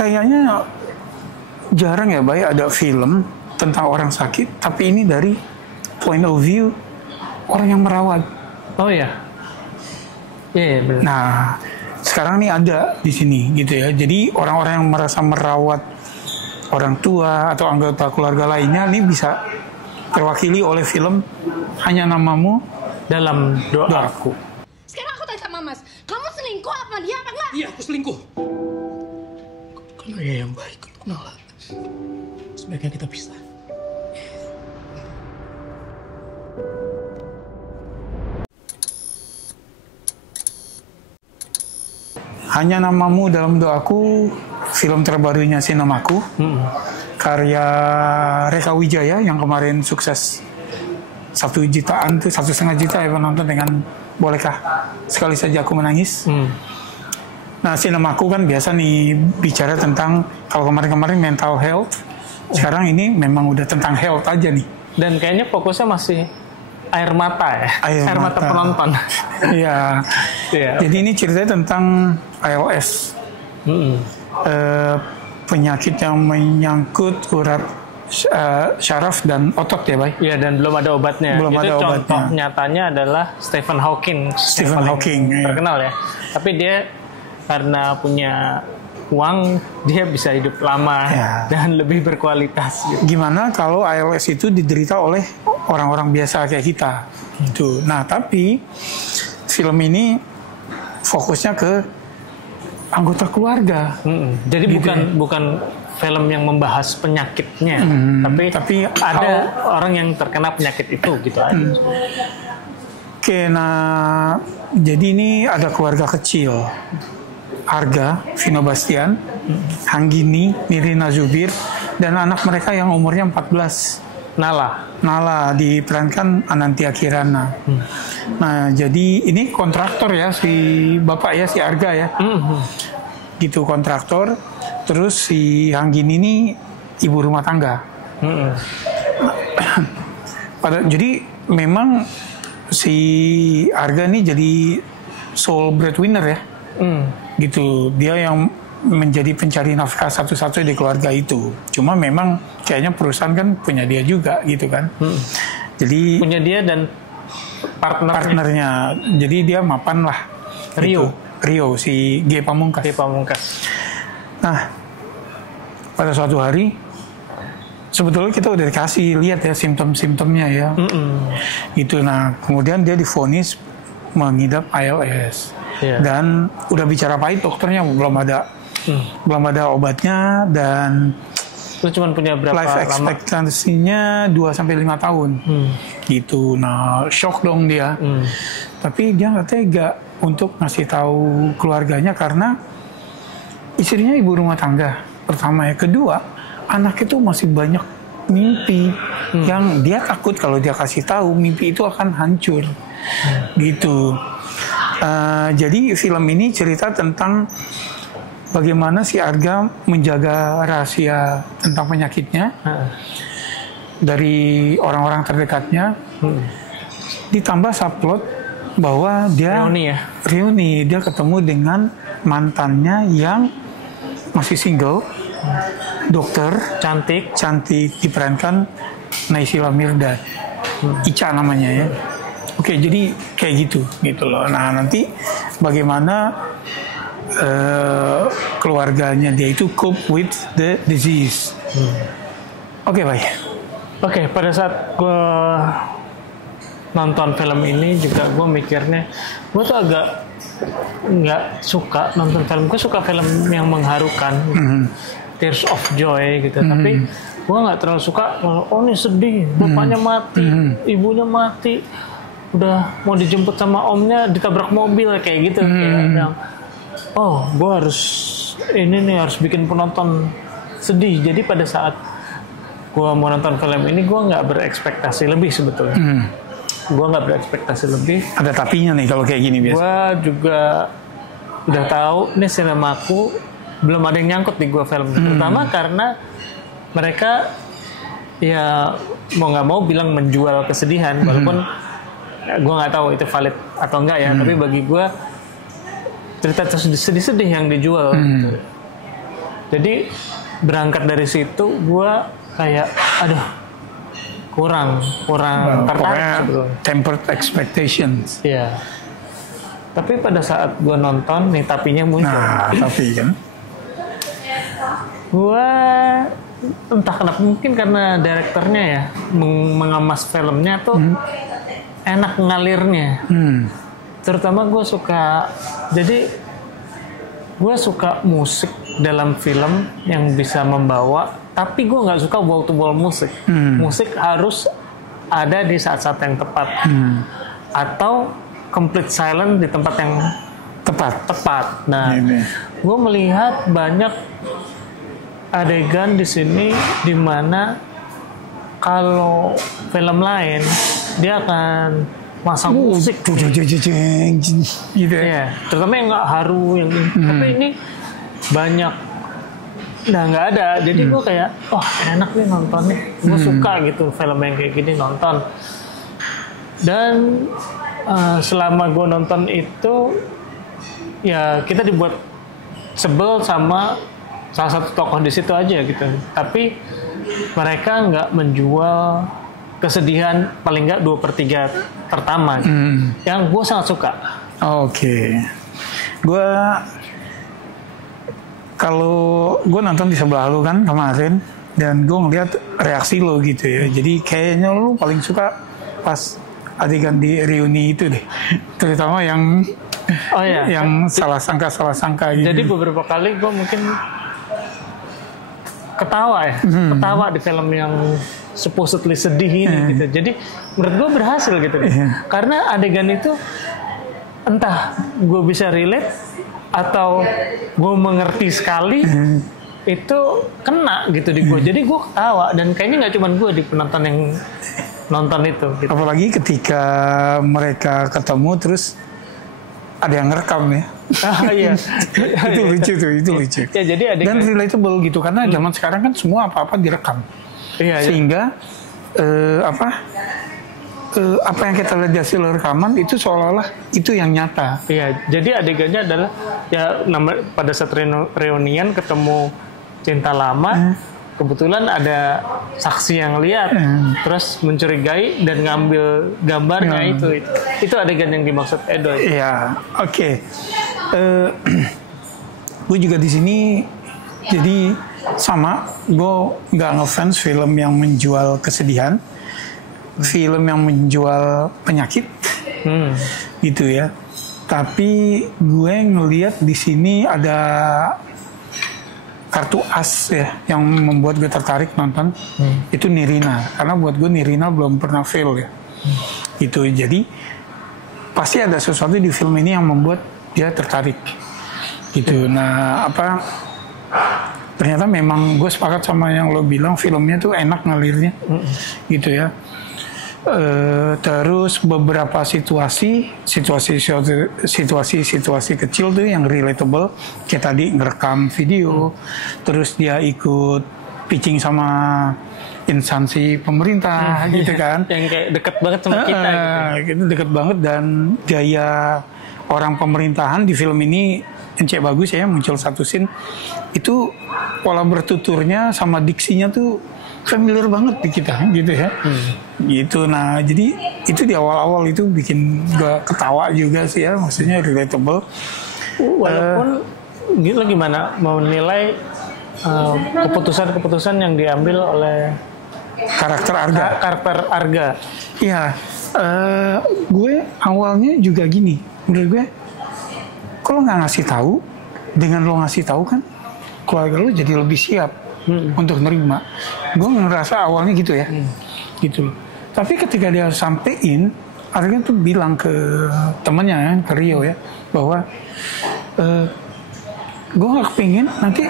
kayaknya jarang ya Bay ada film tentang orang sakit, tapi ini dari point of view orang yang merawat. Oh ya. Iya, benar. Nah, sekarang nih ada di sini gitu ya. Jadi orang-orang yang merasa merawat orang tua atau anggota keluarga lainnya ini bisa terwakili oleh film Hanya Namamu Dalam Doaku. Sekarang aku tanya sama Mas, kamu selingkuh apa dia apa enggak? Iya, aku selingkuh. Kalau ya yang baik untuk Nala, sebaiknya kita pisah. Hanya Namamu Dalam Doaku, film terbarunya Sinemaku, karya Reka Wijaya yang kemarin sukses 1 jutaan tuh, 1,5 juta ya penonton dengan Bolehkah Sekali Saja Aku Menangis. Nah, Sinemaku kan biasa nih bicara tentang, kalau kemarin-kemarin mental health, sekarang ini memang udah tentang health aja nih. Dan kayaknya fokusnya masih air mata ya, air mata penonton. Iya. Jadi ini ceritanya tentang ALS, penyakit yang menyangkut urat syaraf dan otot ya, Bay? Iya, dan belum ada obatnya. Belum itu ada contoh obatnya. nyatanya adalah Stephen Hawking. Stephen Hawking, iya. Terkenal ya. Tapi dia karena punya uang, dia bisa hidup lama dan lebih berkualitas. Gitu. Gimana kalau ALS itu diderita oleh orang-orang biasa kayak kita? Gitu. Nah, tapi film ini fokusnya ke anggota keluarga. Jadi gitu bukan film yang membahas penyakitnya, tapi ada orang yang terkena penyakit itu gitu aja. Oke, nah jadi ini ada keluarga kecil. Arga, Vino Bastian, Hanggini, Nirina Zubir, dan anak mereka yang umurnya 14. Nala diperankan Anantia Kirana. Nah, jadi ini kontraktor ya si bapak ya, si Arga ya. Gitu, kontraktor. Terus si Hanggini ini ibu rumah tangga. Jadi memang si Arga ini jadi sole breadwinner ya. Gitu, dia yang menjadi pencari nafkah satu-satu di keluarga itu. Cuma memang kayaknya perusahaan kan punya dia juga gitu kan. Jadi punya dia dan partnernya. Jadi dia mapan lah. Rio si G Pamungkas. Nah, pada suatu hari sebetulnya kita udah dikasih lihat ya simptom-simptomnya ya. Gitu. Nah, kemudian dia divonis mengidap ALS. Dan udah bicara pahit dokternya belum ada obatnya, dan lu cuma punya berapa life expectancy-nya 2-5 tahun. Gitu. Nah, shock dong dia. Tapi dia nggak tega untuk ngasih tahu keluarganya karena istrinya ibu rumah tangga pertama ya. Kedua, anak itu masih banyak mimpi yang dia takut kalau dia kasih tahu mimpi itu akan hancur. Gitu. Jadi film ini cerita tentang bagaimana si Arga menjaga rahasia tentang penyakitnya dari orang-orang terdekatnya. Ditambah subplot bahwa dia reuni, dia ketemu dengan mantannya yang masih single, dokter cantik diperankan Naysila Mirdad, Ica namanya ya. Oke, jadi kayak gitu loh. Nah, nanti bagaimana keluarganya dia itu cope with the disease. Oke, baik. Oke, pada saat gue nonton film ini juga gue mikirnya, gue tuh agak nggak suka nonton film. Gue suka film yang mengharukan, Tears of Joy gitu. Tapi gue nggak terlalu suka. Oh, ini sedih, bapaknya mati, ibunya mati. Udah mau dijemput sama omnya ditabrak mobil kayak gitu. Kayak, gue harus bikin penonton sedih. Jadi pada saat gue mau nonton film ini, gue nggak berekspektasi lebih sebetulnya. Gue nggak berekspektasi lebih. Ada tapinya nih kalau kayak gini biasa. Gue juga udah tahu ini Sinemaku belum ada yang nyangkut di gue film. Pertama karena mereka ya mau nggak mau bilang menjual kesedihan, walaupun gue nggak tahu itu valid atau enggak ya. Tapi bagi gue cerita sedih-sedih yang dijual. Jadi berangkat dari situ gue kayak aduh kurang tertarik sebetulnya. Tempered expectations. Iya. Tapi pada saat gue nonton nih tapinya muncul. Nah, tapi kan Gue entah kenapa, mungkin karena direkturnya ya mengemas filmnya tuh enak ngalirnya. Terutama gue suka, jadi gue suka musik dalam film yang bisa membawa, tapi gue nggak suka wall to wall musik. Musik harus ada di saat-saat yang tepat, atau complete silent di tempat yang tepat. Nah, gue melihat banyak adegan di sini di mana kalau film lain dia akan masang musik gitu ya, terutama yang nggak haru yang ini. Tapi ini banyak nggak ada, jadi gue kayak enak nih nontonnya, gue suka gitu film yang kayak gini nonton. Dan selama gue nonton itu ya kita dibuat sebel sama salah satu tokoh di situ aja gitu. Tapi mereka nggak menjual kesedihan paling nggak 2/3 pertama gitu. Yang gue sangat suka. Oke. Kalau gue nonton di sebelah lu kan kemarin, dan gue ngeliat reaksi lo gitu ya. Jadi kayaknya lu paling suka pas adegan di reuni itu deh. Terutama yang yang salah sangka gitu. Jadi beberapa kali gue mungkin ketawa di film yang supposedly sedih ini gitu. Jadi menurut gue berhasil gitu. Karena adegan itu entah gue bisa relate atau gue mengerti sekali, itu kena gitu di gue. Jadi gue ketawa, dan kayaknya nggak cuma gue di penonton yang nonton itu gitu. Apalagi ketika mereka ketemu terus ada yang ngerekam ya. Iya. itu lucu. Ya, jadi dan relatable gitu, karena zaman sekarang kan semua apa-apa direkam. Sehingga apa yang kita lihat hasil rekaman itu seolah-olah itu yang nyata. Iya, jadi adegannya adalah ya pada saat reunian ketemu cinta lama, kebetulan ada saksi yang lihat, terus mencurigai dan ngambil gambarnya itu adegan yang dimaksud Edo. Iya, oke. Gue juga di sini jadi sama, gue nggak ngefans film yang menjual kesedihan, film yang menjual penyakit, gitu ya. Tapi gue ngelihat di sini ada kartu as ya yang membuat gue tertarik nonton, itu Nirina, karena buat gue Nirina belum pernah fail ya. Itu jadi pasti ada sesuatu di film ini yang membuat dia tertarik gitu. Nah ternyata memang gue sepakat sama yang lo bilang, filmnya tuh enak ngalirnya gitu ya. Terus beberapa situasi kecil tuh yang relatable, kayak tadi ngerekam video, terus dia ikut pitching sama instansi pemerintah gitu kan, yang kayak deket banget sama kita gitu. Deket banget, dan gaya orang pemerintahan di film ini cek bagus ya. Muncul satu scene itu pola bertuturnya sama diksinya tuh familiar banget di kita gitu ya. Gitu. Nah, jadi itu di awal-awal itu bikin gue ketawa juga sih ya, maksudnya relatable. Walaupun gitu, gimana mau menilai keputusan-keputusan yang diambil oleh karakter Arga. Iya, gue awalnya juga gini, menurut gue kalau nggak ngasih tahu, dengan lo ngasih tahu kan keluarga lo jadi lebih siap untuk nerima. Gue ngerasa awalnya gitu ya, gitu loh. Tapi ketika dia sampein, Arga tuh bilang ke temannya kan, ke Rio ya, bahwa gue nggak kepingin nanti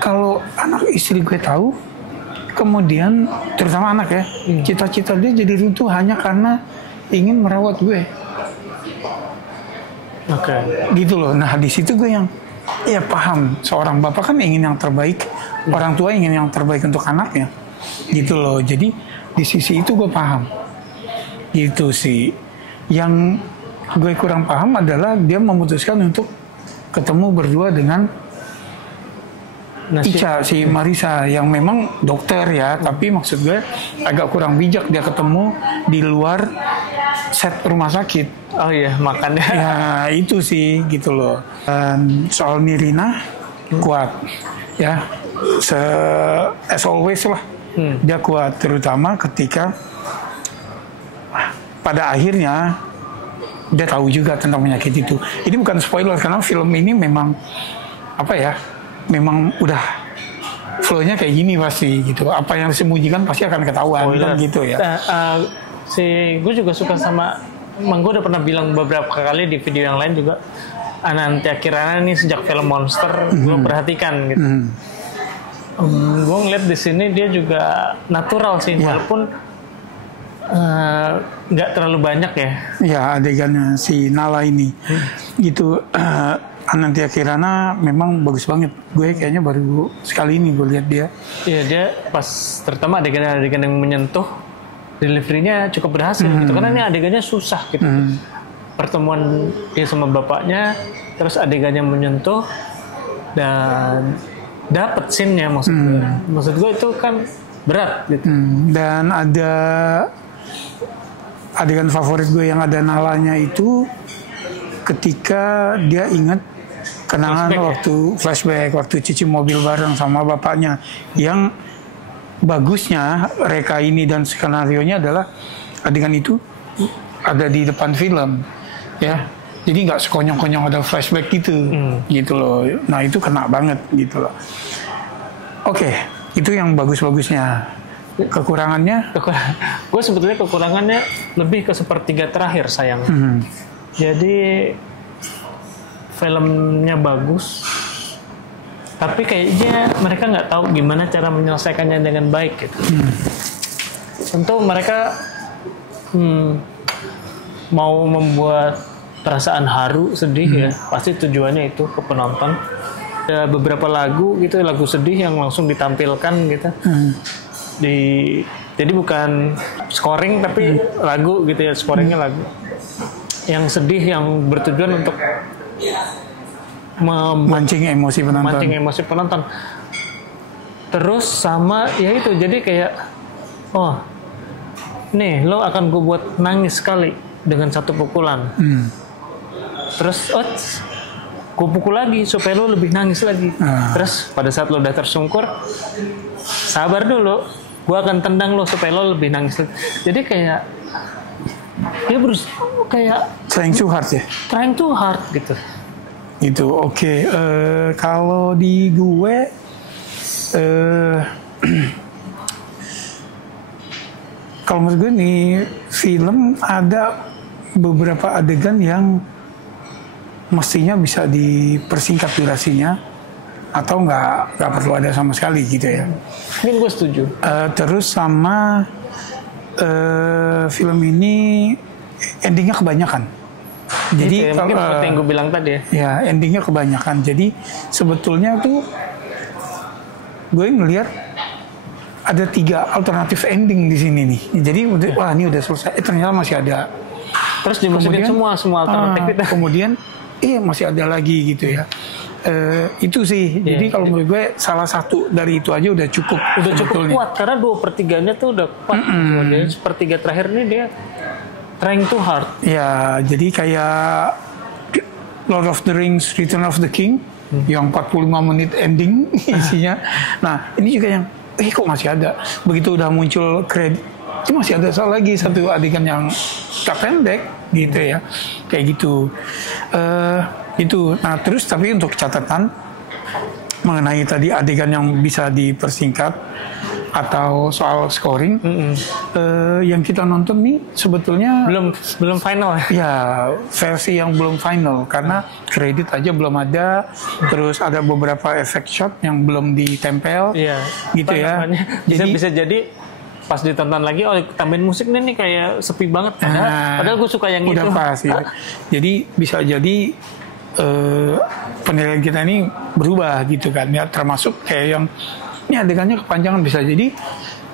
kalau anak istri gue tahu, kemudian terutama anak ya, cita-cita dia jadi runtuh hanya karena ingin merawat gue. Gitu loh. Nah di situ gue yang ya paham, seorang bapak kan ingin yang terbaik, orang tua ingin yang terbaik untuk anaknya, gitu loh. Jadi di sisi itu gue paham, gitu sih. Yang gue kurang paham adalah dia memutuskan untuk ketemu berdua dengan Ica si Marisa yang memang dokter ya, tapi maksud gue agak kurang bijak dia ketemu di luar set rumah sakit. Oh iya, makannya. Ya itu sih gitu loh. Dan soal Nirina kuat ya, as always lah. Dia kuat, terutama ketika pada akhirnya dia tahu juga tentang penyakit itu. Ini bukan spoiler karena film ini memang apa ya, memang udah flow-nya kayak gini pasti gitu. Apa yang disembunyikan pasti akan ketahuan kan gitu ya. Gue juga suka sama, gue udah pernah bilang beberapa kali di video yang lain juga, Anantia Kirana ini sejak film Monster gue perhatikan gitu. Gue ngeliat di sini dia juga natural sih, walaupun nggak terlalu banyak ya. Ya adegannya si Nala ini gitu. Anantia Kirana memang bagus banget. Gue kayaknya baru sekali ini gue lihat dia. Iya, dia pas terutama adegan yang menyentuh, delivery-nya cukup berhasil gitu. Karena ini adegannya susah gitu. Pertemuan dia sama bapaknya, terus adegannya menyentuh dan dapat scene-nya maksud gue. Maksud gue itu kan berat gitu. Dan ada adegan favorit gue yang ada Nalanya itu ketika dia ingat kenangan flashback waktu cuci mobil bareng sama bapaknya. Yang bagusnya reka ini dan skenario-nya adalah adegan itu ada di depan film ya. Jadi nggak sekonyong-konyong ada flashback gitu, gitu loh. Nah itu kena banget gitu loh. Oke, itu yang bagus-bagusnya. Kekurangannya? Gue sebetulnya kekurangannya lebih ke sepertiga terakhir sayang. Jadi filmnya bagus, tapi kayaknya mereka nggak tahu gimana cara menyelesaikannya dengan baik gitu. Tentu mereka mau membuat perasaan haru, sedih ya, pasti tujuannya itu ke penonton. Ada beberapa lagu gitu, lagu sedih yang langsung ditampilkan gitu. Jadi bukan scoring tapi lagu gitu ya, scoringnya lagu yang sedih yang bertujuan untuk mancing emosi penonton. Terus sama ya itu, jadi kayak oh nih lo akan gue buat nangis sekali dengan satu pukulan. Terus gue pukul lagi supaya lo lebih nangis lagi. Terus pada saat lo udah tersungkur, sabar dulu, gue akan tendang lo supaya lo lebih nangis lagi. Jadi kayak dia kayak trying too hard ya. Trying too hard gitu. Itu oke. Kalau di gue kalau menurut gue nih film ada beberapa adegan yang mestinya bisa dipersingkat durasinya atau nggak perlu ada sama sekali gitu ya. Mungkin gue setuju. Terus sama film ini endingnya kebanyakan. Jadi mungkin seperti yang gue bilang tadi ya. Ya endingnya kebanyakan. Jadi sebetulnya tuh gue ngelihat ada 3 alternatif ending di sini nih. Jadi wah ini udah selesai. Ternyata masih ada. Terus dimasukin semua alternatif itu. Kemudian masih ada lagi gitu ya. Itu sih. Jadi kalau menurut gue salah satu dari itu aja udah cukup. Udah cukup kuat karena 2/3-nya tuh udah kuat. Jadi sepertiga terakhir ini dia trying too hard. Ya, jadi kayak Lord of the Rings, Return of the King yang 45 menit ending isinya. Nah, ini juga yang kok masih ada. Begitu udah muncul kredit, itu masih ada lagi satu adegan yang tak pendek gitu ya. Kayak gitu. Itu. Nah, terus tapi untuk catatan mengenai tadi adegan yang bisa dipersingkat atau soal scoring, yang kita nonton nih sebetulnya belum final ya, versi yang belum final karena kredit aja belum ada, terus ada beberapa efek shot yang belum ditempel, gitu ya. Bisa jadi pas ditonton lagi tambahin musik nih kayak sepi banget, padahal gue suka yang udah itu. Pas gitu. Jadi bisa jadi penilaian kita ini berubah gitu kan ya, termasuk kayak yang ini adegannya kepanjangan, bisa jadi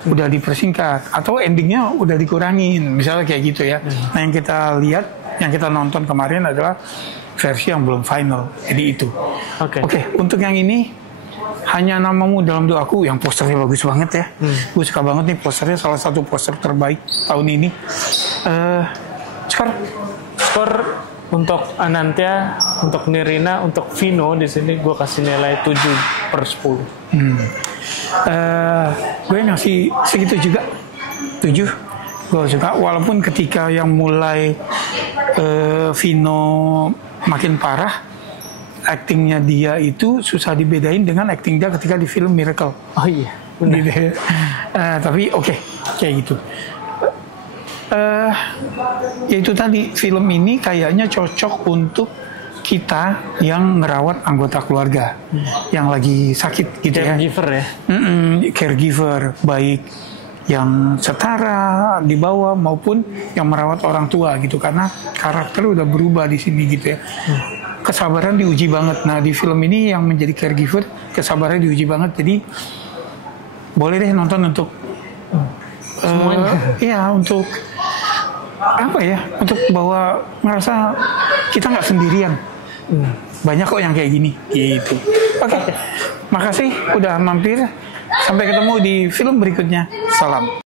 udah dipersingkat atau endingnya udah dikurangin misalnya kayak gitu ya. Nah yang kita lihat, yang kita nonton kemarin adalah versi yang belum final, jadi itu. Oke. Untuk yang ini Hanya Namamu dalam Doaku yang posternya bagus banget ya. Gue suka banget nih posternya, salah satu poster terbaik tahun ini. Skor untuk Anantya, untuk Nirina, untuk Vino di sini gue kasih nilai 7/10. Gue ngasih segitu juga, 7. Gue suka, walaupun ketika yang mulai Vino makin parah, aktingnya dia itu susah dibedain dengan akting dia ketika di film Miracle. Oh iya, benar. Gitu. Tapi oke, kayak gitu. Ya itu tadi, film ini kayaknya cocok untuk kita yang ngerawat anggota keluarga yang lagi sakit gitu ya. Caregiver ya. Caregiver, baik yang setara di bawah maupun yang merawat orang tua gitu, karena karakter udah berubah di sini gitu ya. Kesabaran diuji banget. Nah di film ini yang menjadi caregiver kesabaran diuji banget, jadi boleh deh nonton untuk iya, untuk apa ya, untuk bahwa ngerasa kita nggak sendirian. Banyak kok yang kayak gini gitu. Oke. Makasih udah mampir. Sampai ketemu di film berikutnya. Salam.